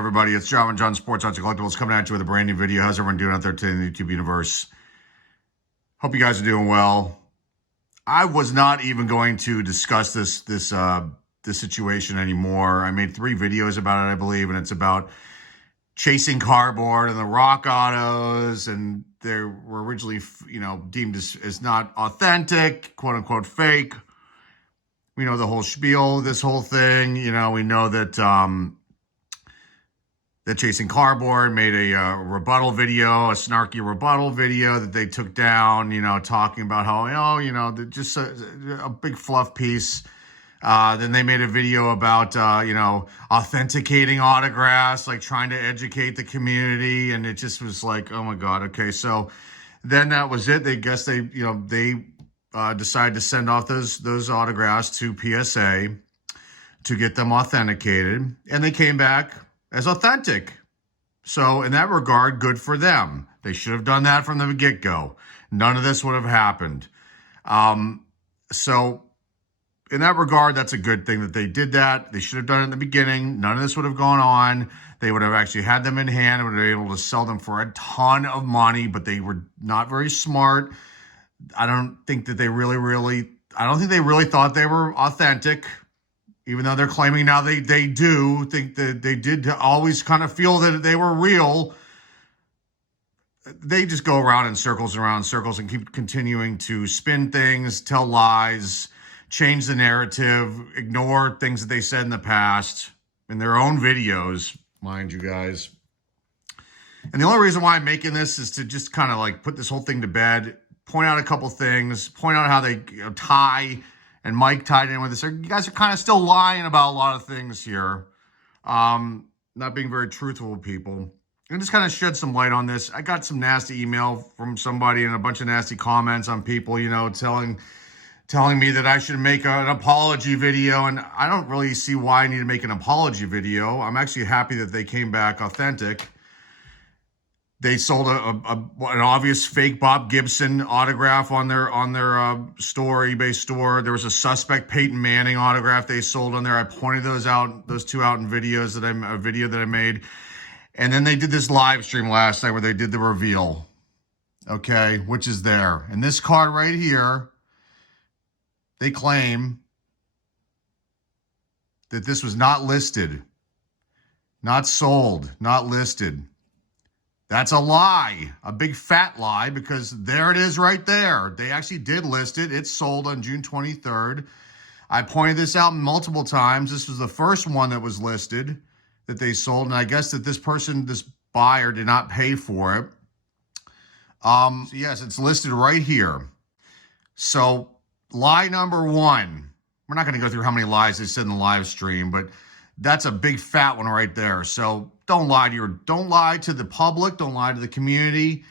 everybody? It's John Sports Arts and Collectibles coming at you with a brand new video. How's everyone doing out there today in the YouTube universe? Hope you guys are doing well. I was not even going to discuss this situation anymore. I made 3 videos about it, I believe, and it's about chasing cardboard and the rock autos, and they were originally, deemed as not authentic, quote unquote fake. We know the whole spiel, this whole thing. We know that that Chasing Cardboard made a rebuttal video, a snarky rebuttal video that they took down, talking about how, just a big fluff piece. Then they made a video about, authenticating autographs, like trying to educate the community. And it just was like, oh my God. Okay. So then that was it. They decided to send off those autographs to PSA to get them authenticated. And they came back as authentic. So in that regard, good for them. They should have done that from the get-go. None of this would have happened. So in that regard, that's a good thing that they did that. They should have done it in the beginning. None of this would have gone on. They would have actually had them in hand and would have been able to sell them for a ton of money, but they were not very smart. I don't think that they really thought they were authentic. Even though they're claiming now they do think that they did always kind of feel that they were real. They just go around in circles and keep continuing to spin things, tell lies, change the narrative, ignore things that they said in the past in their own videos, mind you guys. And the only reason why I'm making this is to just kind of like put this whole thing to bed, point out a couple things, point out how they Ty and Mike tied in with this. You guys are kind of still lying about a lot of things here. Not being very truthful with people. And just kind of shed some light on this. I got some nasty email from somebody and a bunch of nasty comments on people, telling me that I should make an apology video. And I don't really see why I need to make an apology video. I'm actually happy that they came back authentic. They sold an obvious fake Bob Gibson autograph on their store, eBay store. There was a suspect Peyton Manning autograph they sold on there. I pointed those two out in videos a video that I made. And then they did this live stream last night where they did the reveal. Okay, which is there. And this card right here, they claim that this was not listed, not sold, not listed. That's a lie, a big fat lie, because there it is right there. They actually did list it. It's sold on June 23rd. I pointed this out multiple times. This was the first one that was listed that they sold. And I guess that this buyer did not pay for it. So yes, it's listed right here. So lie number 1. We're not going to go through how many lies they said in the live stream, but that's a big fat one right there. So don't lie to the public, don't lie to the community,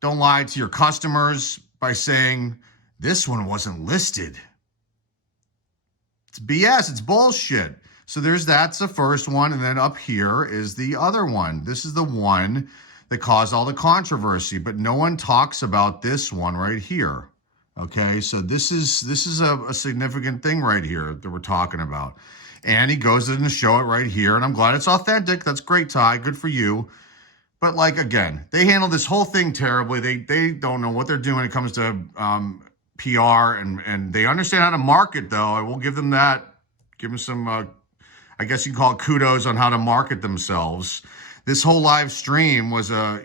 don't lie to your customers by saying this one wasn't listed. It's BS, it's bullshit. So that's the first one, and then up here is the other one. This is the one that caused all the controversy, but no one talks about this one right here. Okay, so this is a significant thing right here that we're talking about. And he goes in to show it right here. And I'm glad it's authentic. That's great, Ty. Good for you. But again, they handled this whole thing terribly. They don't know what they're doing when it comes to PR. And they understand how to market, though. I will give them that. Give them some, I guess you can call it kudos on how to market themselves. This whole live stream was a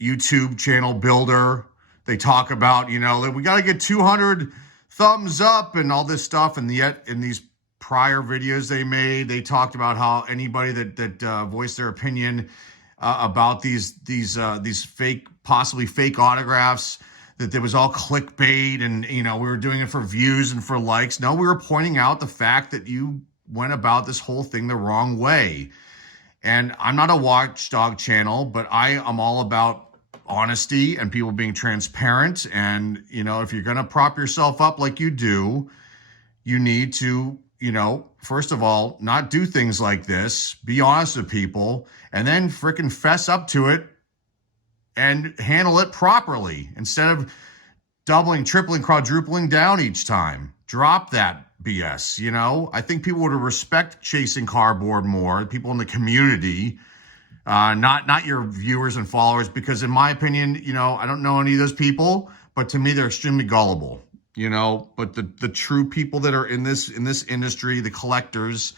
YouTube channel builder. They talk about, that we got to get 200 thumbs up and all this stuff. And yet in these prior videos they made, they talked about how anybody that voiced their opinion about these fake, possibly fake autographs, that it was all clickbait and, we were doing it for views and for likes. No, we were pointing out the fact that you went about this whole thing the wrong way. And I'm not a watchdog channel, but I am all about honesty and people being transparent. And, if you're going to prop yourself up like you do, you need to, first of all, not do things like this, be honest with people, and then frickin' fess up to it and handle it properly instead of doubling, tripling, quadrupling down each time. Drop that BS, you know? I think people would respect chasing cardboard more, people in the community, not your viewers and followers, because in my opinion, you know, I don't know any of those people, but to me, they're extremely gullible, you know? But the true people that are in this industry, the collectors,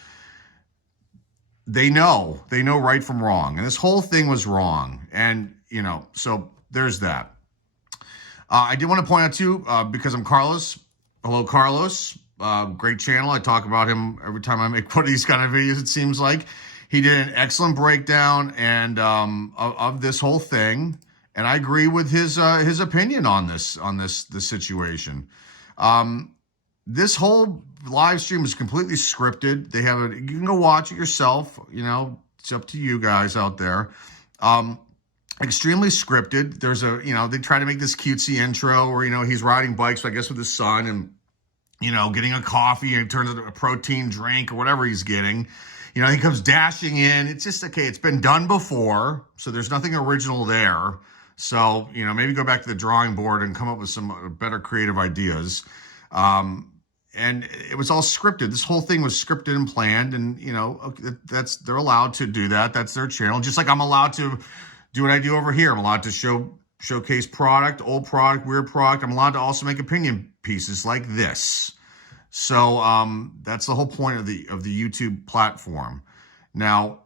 they know right from wrong. And this whole thing was wrong. And, you know, so there's that. I did want to point out too, because I'm Carlos. Hello, Carlos. Great channel. I talk about him every time I make one of these kind of videos, it seems like. He did an excellent breakdown and of this whole thing. And I agree with his opinion on this situation. This whole live stream is completely scripted. They have it. You can go watch it yourself. You know, it's up to you guys out there. Extremely scripted. There's a, you know, they try to make this cutesy intro where, you know, he's riding bikes, I guess, with his son and, you know, getting a coffee and it turns into a protein drink or whatever he's getting. You know, he comes dashing in. It's just, okay, it's been done before, so there's nothing original there. So, you know, maybe go back to the drawing board and come up with some better creative ideas. And it was all scripted. This whole thing was scripted and planned, and, you know, they're allowed to do that. That's their channel. Just like I'm allowed to do what I do over here. I'm allowed to showcase product, old product, weird product. I'm allowed to also make opinion pieces like this. So that's the whole point of the YouTube platform. Now,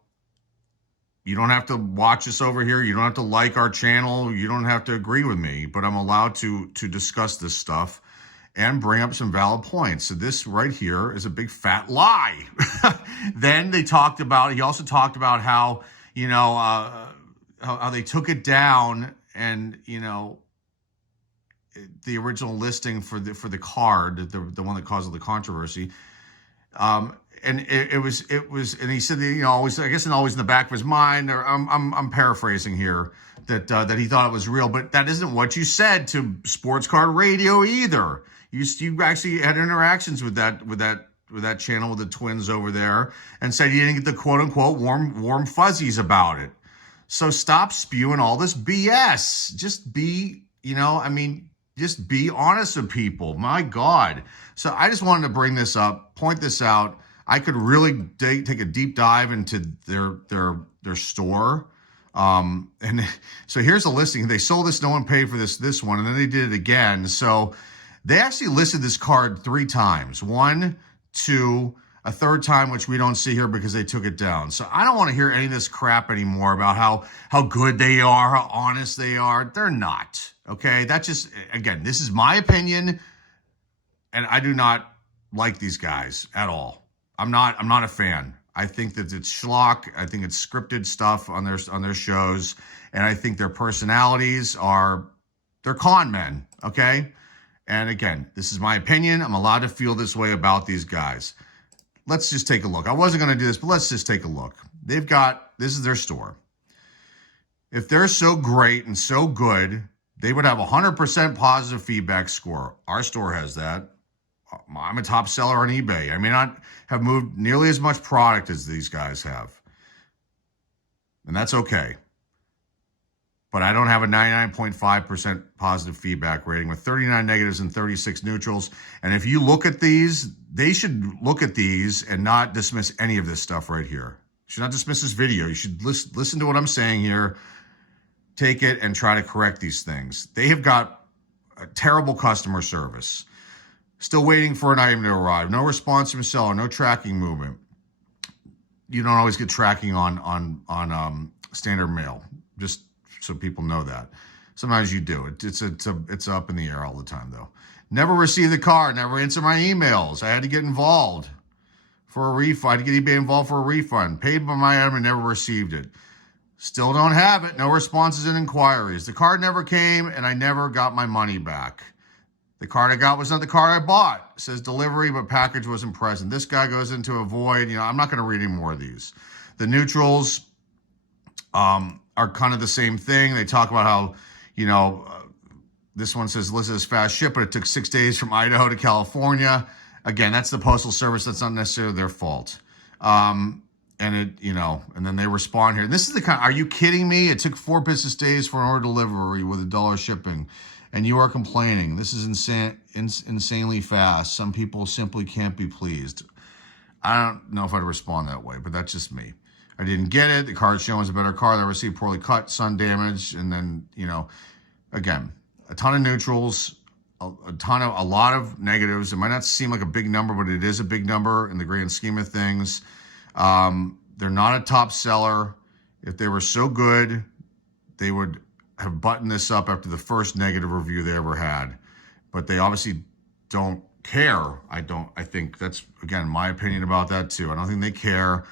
you don't have to watch this over here. You don't have to like our channel. You don't have to agree with me, but I'm allowed to discuss this stuff and bring up some valid points. So this right here is a big fat lie. Then he also talked about how, you know, how they took it down, and, you know, the original listing for the card, the one that caused the controversy, and it was, and he said that, you know, always, I guess, always in the back of his mind, or I'm paraphrasing here, that he thought it was real, but that isn't what you said to Sports Card Radio either. You actually had interactions with that channel with the twins over there, and said you didn't get the quote unquote warm fuzzies about it. So stop spewing all this BS. Just be, you know, I mean, just be honest with people. My God. So I just wanted to bring this up, point this out. I could really take a deep dive into their store. And so here's a listing. They sold this, no one paid for this one, and then they did it again. So they actually listed this card 3 times. 1, 2, a 3rd time, which we don't see here because they took it down. So I don't want to hear any of this crap anymore about how good they are, how honest they are. They're not. Okay, that's just, again, this is my opinion, and I do not like these guys at all. I'm not a fan. I think that it's schlock. I think it's scripted stuff on their shows, and I think their personalities they're con men. Okay, and again, this is my opinion. I'm allowed to feel this way about these guys. Let's just take a look. I wasn't going to do this, but let's just take a look. This is their store. If they're so great and so good, they would have 100% positive feedback score. Our store has that. I'm a top seller on eBay. I may not have moved nearly as much product as these guys have. And that's okay. But I don't have a 99.5% positive feedback rating with 39 negatives and 36 neutrals. And if you look at these, they should look at these and not dismiss any of this stuff right here. You should not dismiss this video. You should listen to what I'm saying here, take it, and try to correct these things. They have got a terrible customer service. Still waiting for an item to arrive. No response from seller. No tracking movement. You don't always get tracking on standard mail. Just so people know that. Sometimes you do. It's up in the air all the time, though. Never received the card. Never answered my emails. I had to get involved for a refund. I had to get eBay involved for a refund. Paid by my item and never received it. Still don't have it. No responses and inquiries. The card never came, and I never got my money back. The card I got was not the card I bought. It says delivery, but package wasn't present. This guy goes into a void. You know, I'm not going to read any more of these. The neutrals are kind of the same thing. They talk about how, you know, this one says listed as fast ship, but it took 6 days from Idaho to California. Again, that's the Postal Service. That's not necessarily their fault. And it, you know, and then they respond here. And this is the kind, are you kidding me? It took 4 business days for an order delivery with $1 shipping. and you are complaining. This is insanely fast. Some people simply can't be pleased. I don't know if I'd respond that way, but that's just me. I didn't get it. The car it's showing is a better car that I received poorly cut, sun damage, and then, again, a ton of neutrals, a lot of negatives. It might not seem like a big number, but it is a big number in the grand scheme of things. They're not a top seller. If they were so good, they would have buttoned this up after the first negative review they ever had. But they obviously don't care. I think that's, again, my opinion about that too. I don't think they care.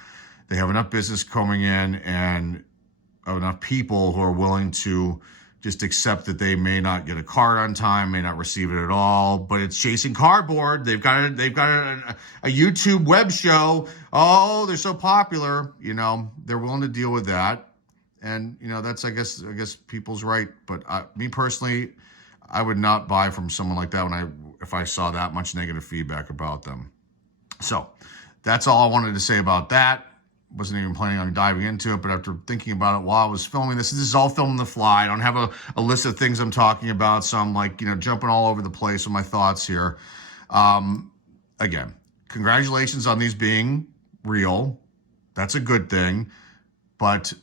They have enough business coming in and enough people who are willing to just accept that they may not get a card on time, may not receive it at all, but it's chasing cardboard. They've got a YouTube web show. Oh, they're so popular. They're willing to deal with that. And, that's, I guess people's right. But me personally, I would not buy from someone like that if I saw that much negative feedback about them. So that's all I wanted to say about that. Wasn't even planning on diving into it, but after thinking about it while I was filming this is all filmed on the fly. I don't have a list of things I'm talking about, so I'm like, jumping all over the place with my thoughts here. Again, congratulations on these being real. That's a good thing, but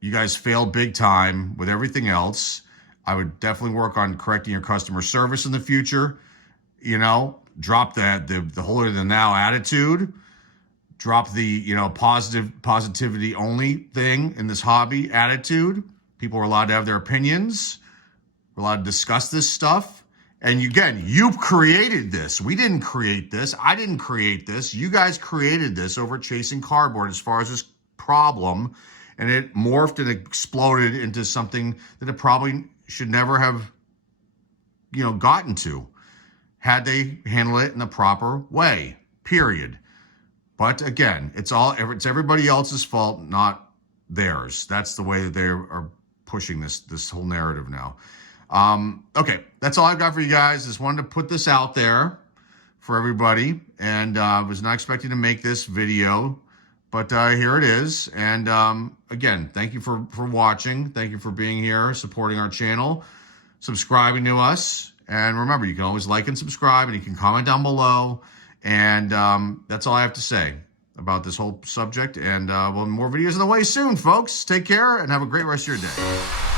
you guys failed big time with everything else. I would definitely work on correcting your customer service in the future. Drop the holier than thou attitude. Drop the, positivity only thing in this hobby attitude. People are allowed to have their opinions. We're allowed to discuss this stuff. And again, you created this. We didn't create this. I didn't create this. You guys created this over chasing cardboard as far as this problem. And it morphed and exploded into something that it probably should never have, gotten to had they handled it in the proper way, period. But again, it's everybody else's fault, not theirs. That's the way that they are pushing this whole narrative now. Okay, that's all I've got for you guys. Just wanted to put this out there for everybody, and was not expecting to make this video, but here it is. And again, thank you for watching. Thank you for being here, supporting our channel, subscribing to us. And remember, you can always like and subscribe, and you can comment down below. And that's all I have to say about this whole subject. And more videos on the way soon, folks. Take care and have a great rest of your day.